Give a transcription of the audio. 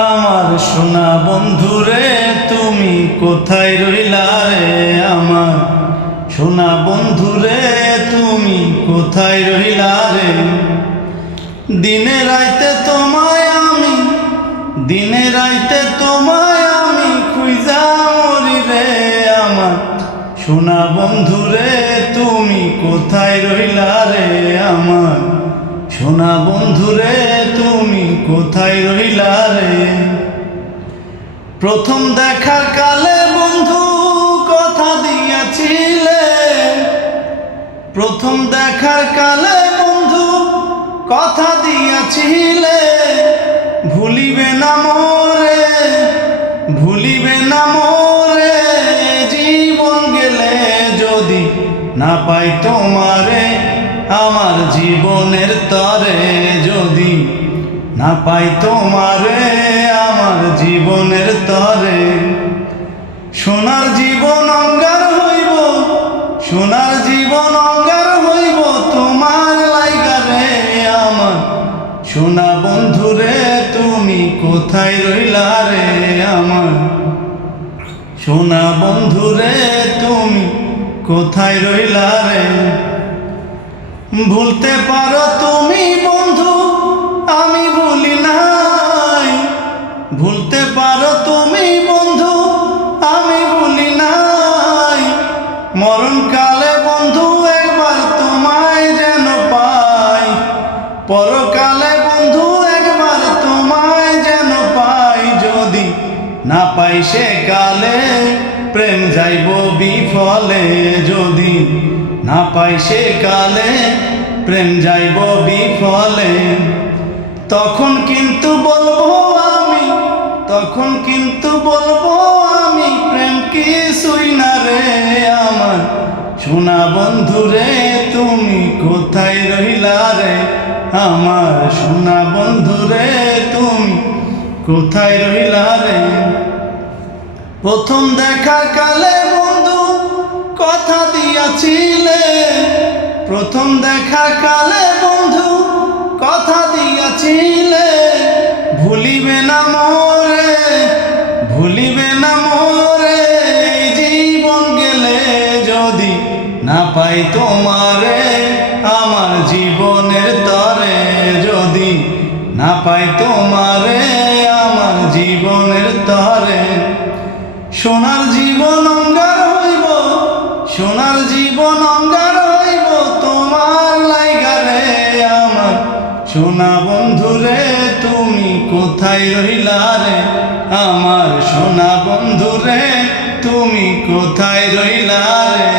আমার সোনা বন্ধুরে তুমি কোথায় রইলা রে? আমার সোনা বন্ধুরে তুমি কোথায় রইলা রে? দিনে রাইতে তোমায় আমি খুঁজা মরি রে। আমার সোনা বন্ধুরে তুমি কোথায় রইলা রে? আমার সোনা বন্ধুরে তুমি কোথায় রইলা রে? প্রথম দেখার কালে বন্ধু কথা দিয়াছিলে, প্রথম দেখার কালে বন্ধু কথা দিয়াছিলে, ভুলিবে না মোরে, ভুলিবে না মোরে। জীবন গেলে যদি না পাই তোমারে, আমার জীবনের তরে যদি না পাই তোমারে, আমার জীবনের তরে। সোনার জীবন অঙ্গার হইব, সোনার জীবন অঙ্গার হইব তোমার লাইগা রে। আমার সোনা বন্ধুরে তুমি কোথায় রইলা রে? আমার সোনা বন্ধুরে তুমি কোথায় রইলা রে? ভুলতে পারো তুমি বন্ধু, আমি ভুলি নাই। ভুলতে পারো তুমি বন্ধু, আমি ভুলি নাই। মরণকালে বন্ধু একবার তোমায় যেন পাই, পরকালে বন্ধু একবার তোমায় যেন পাই। যদি না পাই সে কালে প্রেম যাইব বিফলে, যদি না পাই সে কালে প্রেম যাইব বিফলে। তখন কিন্তু বলবো আমি, তখন কিন্তু বলবো আমি, প্রেম কিছুই না রে। আমার সোনা বন্ধুরে তুমি কোথায় রইলা রে? আমার সোনা বন্ধুরে তুমি কোথায় রইলা রে? প্রথম দেখার কালে বন্ধু কথা দিয়াছিলে, প্রথম দেখার কালে বন্ধু কথা দিয়াছিলে, ভুলিবে না মোরে, ভুলিবে না মোরে। জীবন গেলে যদি না পাই তোমারে, আমার জীবনের তরে যদি না পাই তোমারে, আমার জীবনের তরে। সোনার জীবন অঙ্গার হইব, সোনার জীবন অঙ্গার হইব তোমার লাইগা রে। আমার সোনা বন্ধুরে তুমি কোথায় রইলা রে? আমার সোনা বন্ধুরে তুমি কোথায় রইলা রে?